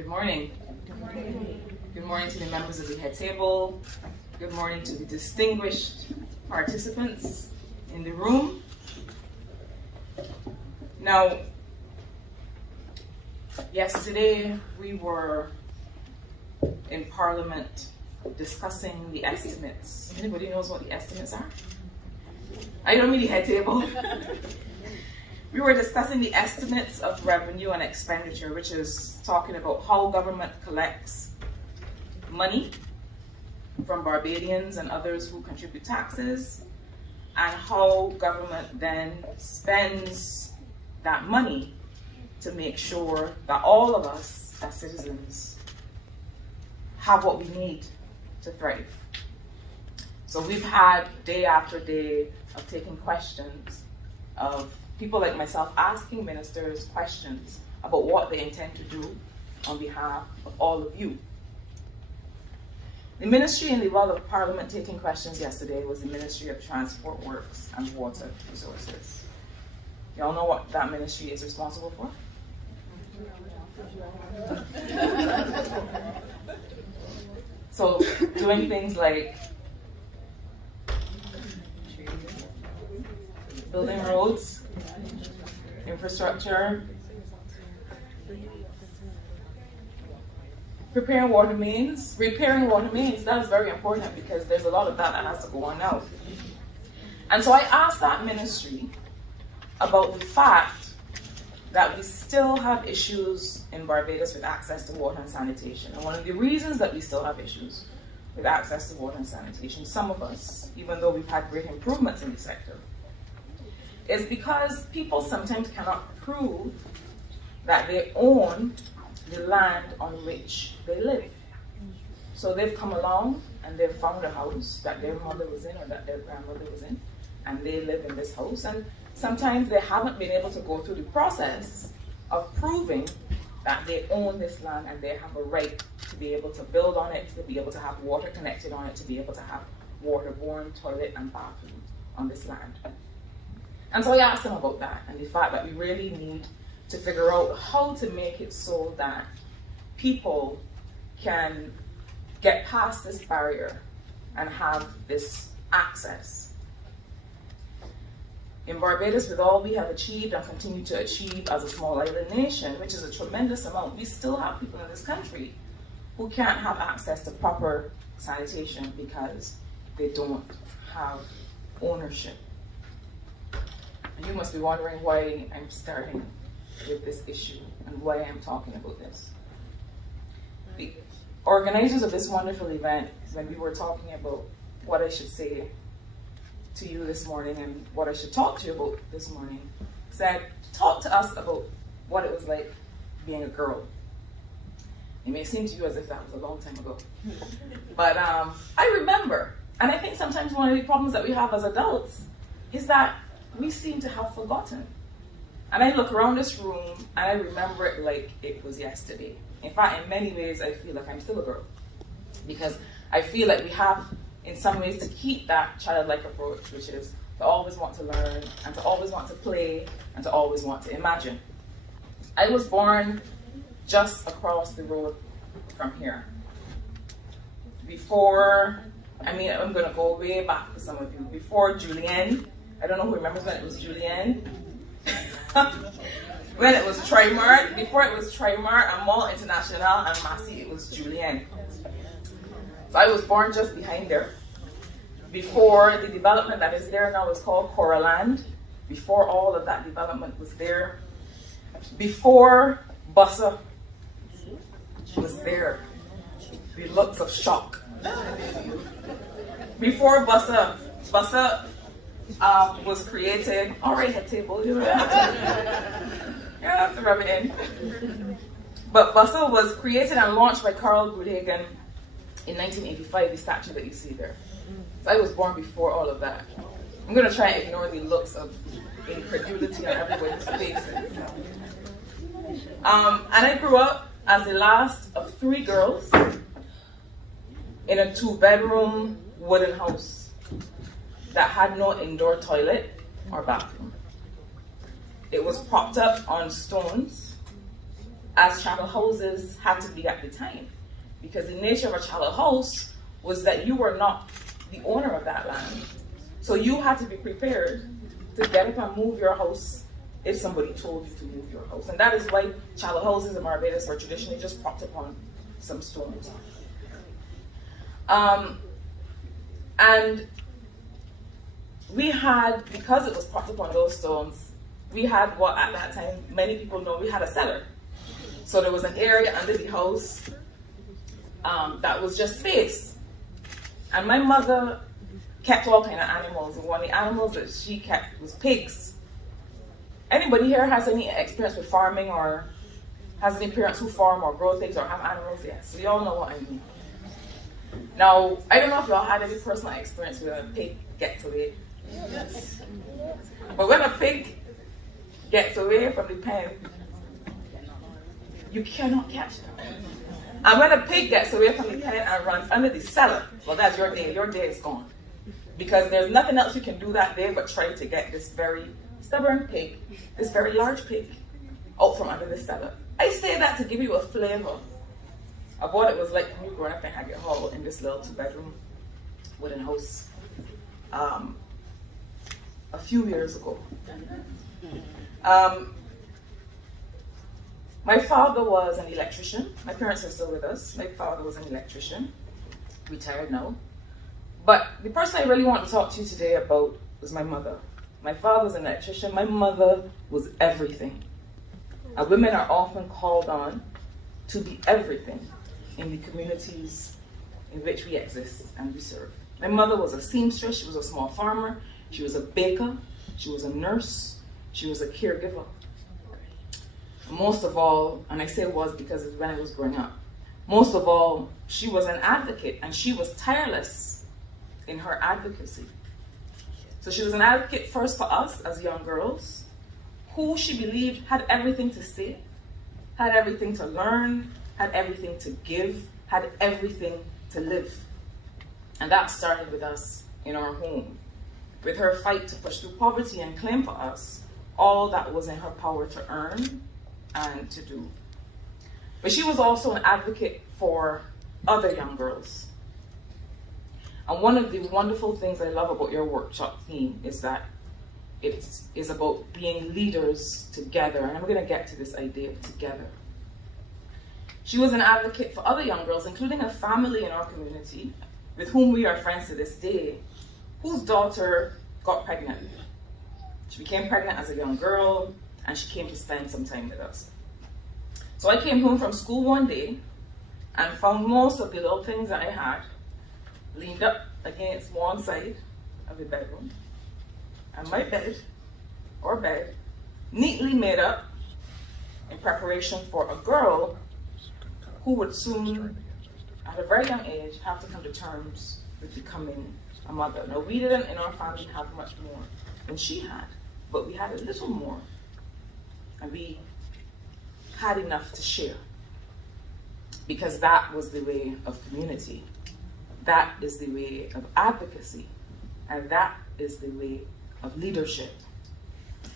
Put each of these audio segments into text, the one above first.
Good morning. Good morning. Good morning to the members of the head table. Good morning to the distinguished participants in the room. Now, yesterday we were in Parliament discussing the estimates. Anybody knows what the estimates are? I don't mean the head table. We were discussing the estimates of revenue and expenditure, which is talking about how government collects money from Barbadians and others who contribute taxes, and how government then spends that money to make sure that all of us as citizens have what we need to thrive. So we've had day after day of taking questions of people like myself asking ministers questions about what they intend to do on behalf of all of you. The ministry in the well of Parliament taking questions yesterday was the Ministry of Transport Works and Water Resources. Y'all know what that ministry is responsible for? So doing things like building roads, infrastructure, repairing water mains. That is very important because there's a lot of that has to go on now. And so I asked that ministry about the fact that we still have issues in Barbados with access to water and sanitation. And one of the reasons that we still have issues with access to water and sanitation, some of us, even though we've had great improvements in the sector, is because people sometimes cannot prove that they own the land on which they live. So they've come along and they've found a house that their mother was in or that their grandmother was in, and they live in this house, and sometimes they haven't been able to go through the process of proving that they own this land and they have a right to be able to build on it, to be able to have water connected on it, to be able to have waterborne toilet and bathroom on this land. And so I asked them about that and the fact that we really need to figure out how to make it so that people can get past this barrier and have this access. In Barbados, with all we have achieved and continue to achieve as a small island nation, which is a tremendous amount, we still have people in this country who can't have access to proper sanitation because they don't have ownership. And you must be wondering why I'm starting with this issue and why I'm talking about this. The organizers of this wonderful event, when we were talking about what I should say to you this morning and what I should talk to you about this morning, said, talk to us about what it was like being a girl. It may seem to you as if that was a long time ago. But I remember, and I think sometimes one of the problems that we have as adults is that we seem to have forgotten. And I look around this room and I remember it like it was yesterday. In fact, in many ways, I feel like I'm still a girl. Because I feel like we have, in some ways, to keep that childlike approach, which is to always want to learn, and to always want to play, and to always want to imagine. I was born just across the road from here. I'm going to go way back for some of you. Before Julienne, I don't know who remembers when it was Julienne. When it was Trimart, before it was Trimart and Mall International and Massy, it was Julienne. So I was born just behind there. Before the development that is there now is called Coraland. Before all of that development was there. Before Bussa was there. The looks of shock. Before Bussa was created. All right, head table, you have to rub it in. But Bussa was created and launched by Carl Brudehagen in 1985, the statue that you see there. So I was born before all of that. I'm going to try and ignore the looks of incredulity on everybody's faces. And I grew up as the last of 3 girls in a 2-bedroom wooden house that had no indoor toilet or bathroom. It was propped up on stones as chattel houses had to be at the time. Because the nature of a chattel house was that you were not the owner of that land. So you had to be prepared to get up and move your house if somebody told you to move your house. And that is why chattel houses in Barbados were traditionally just propped upon some stones. And we had, because it was propped upon those stones, we had what at that time many people know, we had a cellar. So there was an area under the house that was just space. And my mother kept all kind of animals, and one of the animals that she kept was pigs. Anybody here has any experience with farming or has any parents who farm or grow things or have animals? Yes, we all know what I mean. Now, I don't know if y'all had any personal experience with a pig gets away. Yes. But when a pig gets away from the pen, you cannot catch them. And when a pig gets away from the pen and runs under the cellar, well, that's your day. Your day is gone. Because there's nothing else you can do that day but try to get this very stubborn pig, this very large pig, out from under the cellar. I say that to give you a flavor of what it was like when you growing up in Haggett Hall in this little 2-bedroom wooden house a few years ago. My father was an electrician. My parents are still with us. My father was an electrician, retired now. But the person I really want to talk to you today about was my mother. My father was an electrician. My mother was everything. Women are often called on to be everything in the communities in which we exist and we serve. My mother was a seamstress. She was a small farmer. She was a baker. She was a nurse. She was a caregiver. Most of all, and I say was because it's when I was growing up, most of all, she was an advocate, and she was tireless in her advocacy. So she was an advocate first for us as young girls, who she believed had everything to say, had everything to learn, had everything to give, had everything to live. And that started with us in our home, with her fight to push through poverty and claim for us all that was in her power to earn and to do. But she was also an advocate for other young girls. And one of the wonderful things I love about your workshop theme is that it is about being leaders together. And I'm going to get to this idea of together. She was an advocate for other young girls, including a family in our community with whom we are friends to this day, whose daughter got pregnant. She became pregnant as a young girl, and she came to spend some time with us. So I came home from school one day and found most of the little things that I had leaned up against one side of the bedroom, and my bed, neatly made up in preparation for a girl who would soon, at a very young age, have to come to terms with becoming a mother. Now, we didn't in our family have much more than she had, but we had a little more. And we had enough to share, because that was the way of community. That is the way of advocacy, and that is the way of leadership.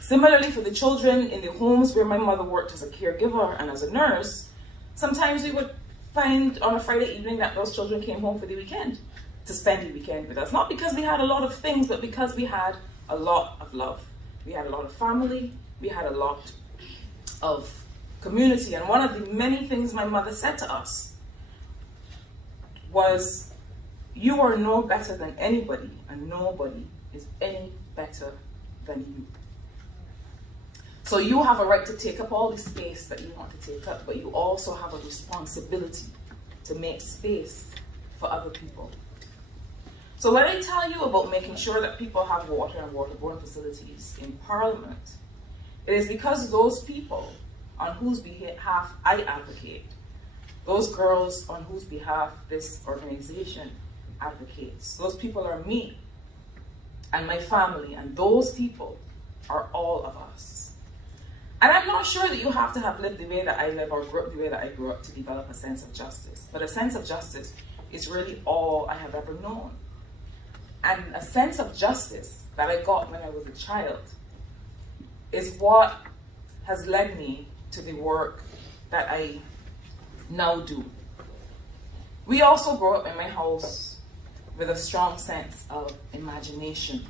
Similarly, for the children in the homes where my mother worked as a caregiver and as a nurse, sometimes we would find on a Friday evening that those children came home for the weekend to spend the weekend with us. Not because we had a lot of things, but because we had a lot of love. We had a lot of family. We had a lot of community. And one of the many things my mother said to us was, you are no better than anybody, and nobody is any better than you. So you have a right to take up all the space that you want to take up, but you also have a responsibility to make space for other people. So when I tell you about making sure that people have water and waterborne facilities in Parliament, it is because those people on whose behalf I advocate, those girls on whose behalf this organization advocates, those people are me and my family, and those people are all of us. And I'm not sure that you have to have lived the way that I live or grew up the way that I grew up to develop a sense of justice. But a sense of justice is really all I have ever known. And a sense of justice that I got when I was a child is what has led me to the work that I now do. We also grew up in my house with a strong sense of imagination.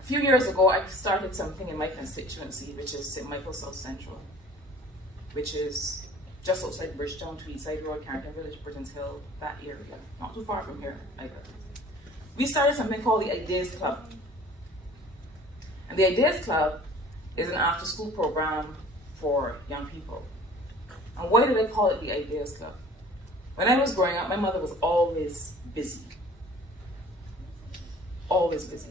A few years ago, I started something in my constituency, which is St. Michael South Central, which is just outside Bridgetown, Tweedside Road, Carrington Village, Britton's Hill, that area, not too far from here either. We started something called the Ideas Club. And the Ideas Club is an after-school program for young people. And why do they call it the Ideas Club? When I was growing up, my mother was always busy. Always busy.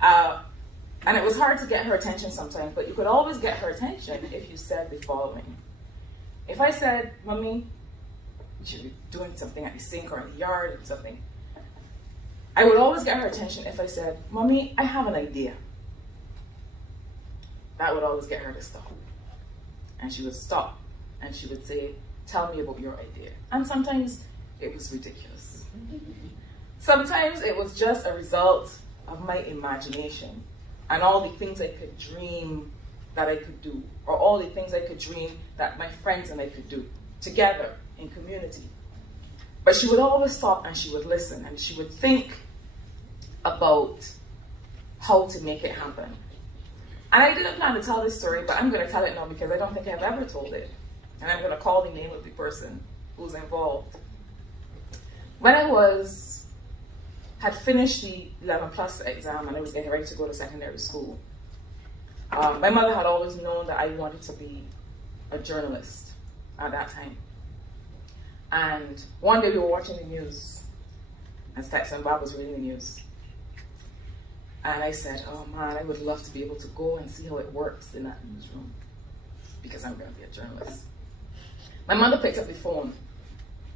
And it was hard to get her attention sometimes, but you could always get her attention if you said the following. If I said, Mommy, you should be doing something at the sink or in the yard or something, I would always get her attention if I said, Mommy, I have an idea. That would always get her to stop. And she would stop and she would say, tell me about your idea. And sometimes it was ridiculous. Sometimes it was just a result of my imagination and all the things I could dream that I could do, or all the things I could dream that my friends and I could do together in community. But she would always stop and she would listen and she would think about how to make it happen. And I didn't plan to tell this story, but I'm going to tell it now because I don't think I've ever told it. And I'm going to call the name of the person who's involved. When I had finished the 11 plus exam and I was getting ready to go to secondary school, my mother had always known that I wanted to be a journalist at that time. And one day we were watching the news, and Stacks and Bob was reading the news. And I said, oh man, I would love to be able to go and see how it works in that newsroom, because I'm going to be a journalist. My mother picked up the phone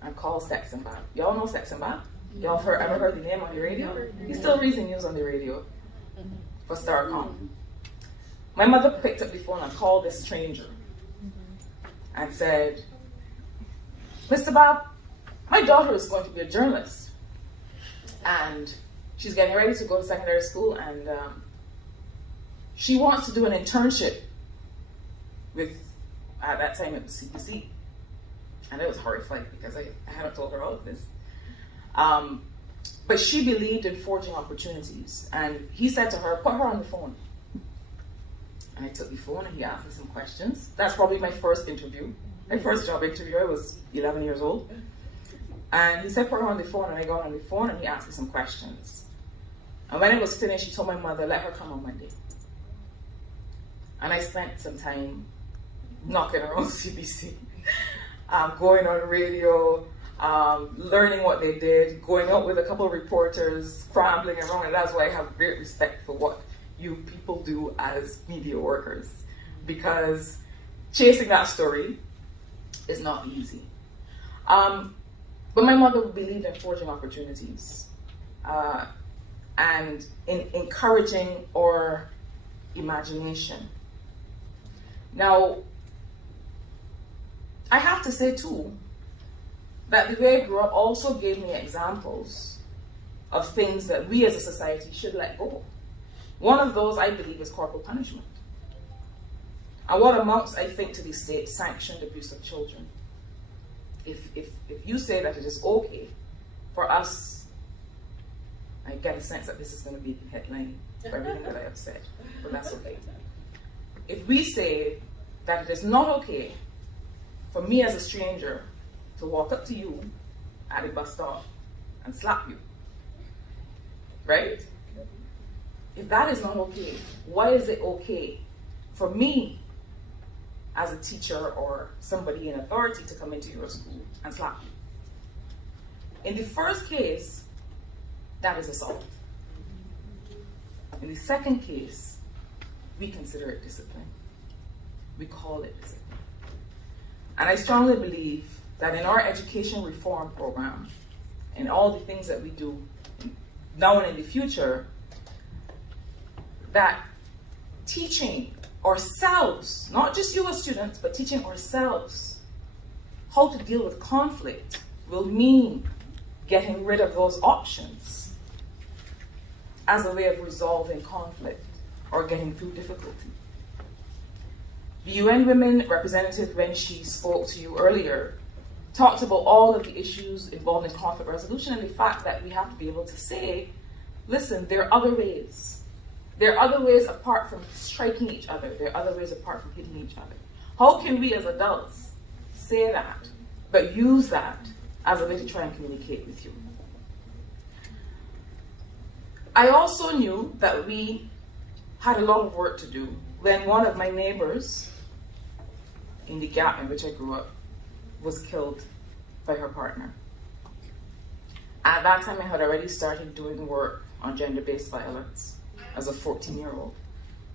and called Stacks and Bob. Y'all know Stacks and Bob? Y'all ever heard the name on the radio? He still reads the news on the radio for Starcom. My mother picked up the phone and called this stranger and said, Mr. Bob, my daughter is going to be a journalist. And she's getting ready to go to secondary school, and she wants to do an internship with, at that time it was CPC. And I was horrified because I hadn't told her all of this. But she believed in forging opportunities. And he said to her, put her on the phone. And I took the phone and he asked me some questions. That's probably my first interview. My first job interview. I was 11 years old. And he said, put her on the phone, and I got on the phone and he asked me some questions. And when it was finished, he told my mother, let her come on Monday. And I spent some time knocking around CBC, going on radio, learning what they did, going out with a couple of reporters, scrambling around. And that's why I have great respect for what you people do as media workers, because chasing that story is not easy. But my mother believed in forging opportunities and in encouraging our imagination. Now, I have to say too, that the way I grew up also gave me examples of things that we as a society should let go. One of those, I believe, is corporal punishment. And what amounts, I think, to the state-sanctioned abuse of children. If you say that it is okay for us, I get a sense that this is going to be the headline for everything that I have said, but that's okay. If we say that it is not okay for me as a stranger to walk up to you at a bus stop and slap you, right? If that is not okay, why is it okay for me as a teacher or somebody in authority to come into your school and slap you? In the first case, that is assault. In the second case, we consider it discipline. We call it discipline. And I strongly believe that in our education reform program and all the things that we do now and in the future, that teaching ourselves, not just you as students, but teaching ourselves how to deal with conflict will mean getting rid of those options as a way of resolving conflict or getting through difficulty. The UN Women representative, when she spoke to you earlier, talked about all of the issues involved in conflict resolution and the fact that we have to be able to say, listen, there are other ways. There are other ways apart from striking each other. There are other ways apart from hitting each other. How can we as adults say that, but use that as a way to try and communicate with you? I also knew that we had a lot of work to do when one of my neighbors in the gap in which I grew up was killed by her partner. At that time, I had already started doing work on gender-based violence as a 14-year-old,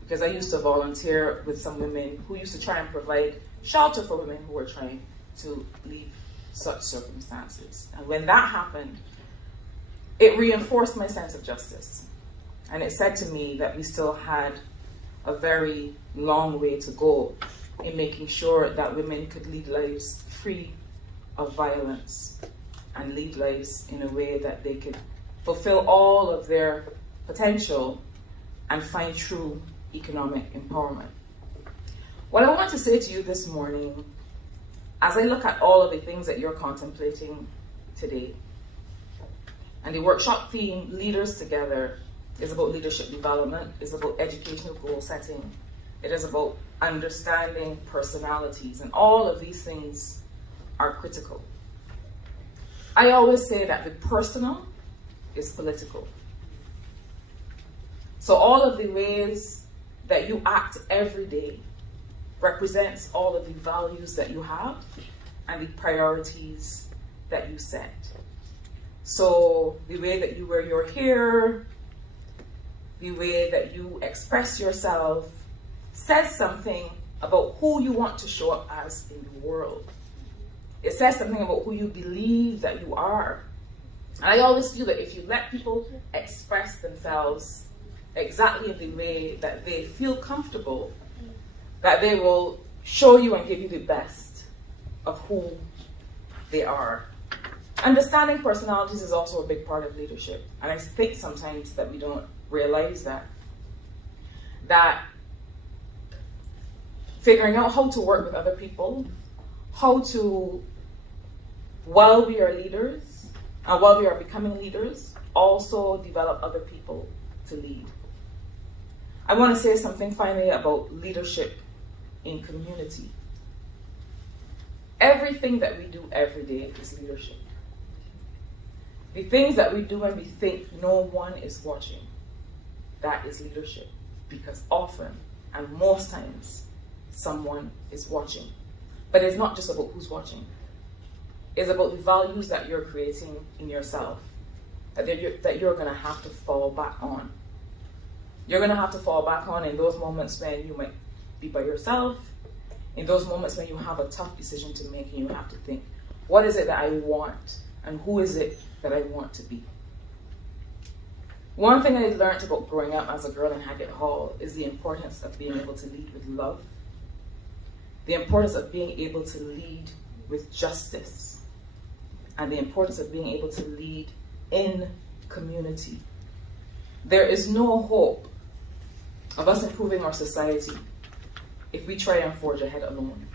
because I used to volunteer with some women who used to try and provide shelter for women who were trying to leave such circumstances. And when that happened, it reinforced my sense of justice. And it said to me that we still had a very long way to go in making sure that women could lead lives free of violence and lead lives in a way that they could fulfill all of their potential and find true economic empowerment. What I want to say to you this morning, as I look at all of the things that you're contemplating today, and the workshop theme, Leaders Together, is about leadership development, is about educational goal setting, it is about understanding personalities, and all of these things are critical. I always say that the personal is political. So all of the ways that you act every day represents all of the values that you have and the priorities that you set. So the way that you wear your hair, the way that you express yourself says something about who you want to show up as in the world. It says something about who you believe that you are. And I always feel that if you let people express themselves exactly in the way that they feel comfortable, that they will show you and give you the best of who they are. Understanding personalities is also a big part of leadership. And I think sometimes that we don't realize that figuring out how to work with other people, how to, while we are leaders, and while we are becoming leaders, also develop other people to lead. I want to say something finally about leadership in community. Everything that we do every day is leadership. The things that we do when we think no one is watching, that is leadership. Because often, and most times, someone is watching. But it's not just about who's watching. It's about the values that you're creating in yourself, that you're going to have to fall back on. You're going to have to fall back on in those moments when you might be by yourself, in those moments when you have a tough decision to make and you have to think, what is it that I want and who is it that I want to be? One thing I learned about growing up as a girl in Hackett Hall is the importance of being able to lead with love, the importance of being able to lead with justice, and the importance of being able to lead in community. There is no hope of us improving our society if we try and forge ahead alone.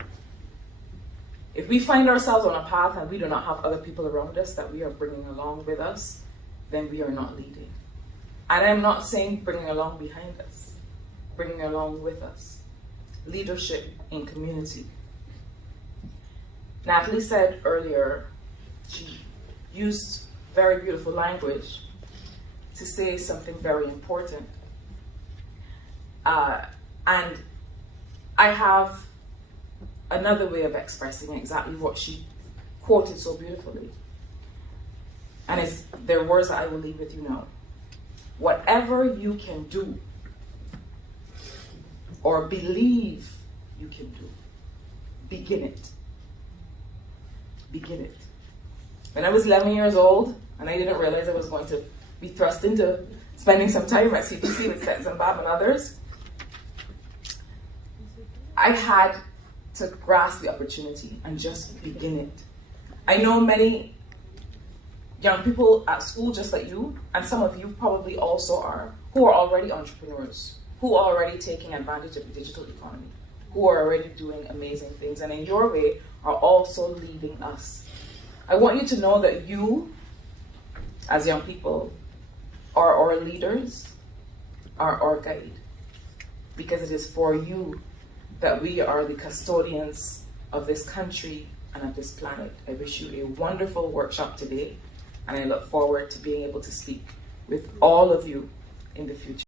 If we find ourselves on a path and we do not have other people around us that we are bringing along with us, then we are not leading. And I'm not saying bringing along behind us, bringing along with us. Leadership in community. Natalie said earlier, she used very beautiful language to say something very important. And I have another way of expressing exactly what she quoted so beautifully. And they're words that I will leave with you now. Whatever you can do or believe you can do, begin it. Begin it. When I was 11 years old, and I didn't realize I was going to be thrust into spending some time at CPC with Stetson and Bob and others, I had to grasp the opportunity and just begin it. I know many young people at school just like you, and some of you probably also are, who are already entrepreneurs, who are already taking advantage of the digital economy, who are already doing amazing things and in your way are also leading us. I want you to know that you, as young people, are our leaders, are our guide, because it is for you that we are the custodians of this country and of this planet. I wish you a wonderful workshop today, and I look forward to being able to speak with all of you in the future.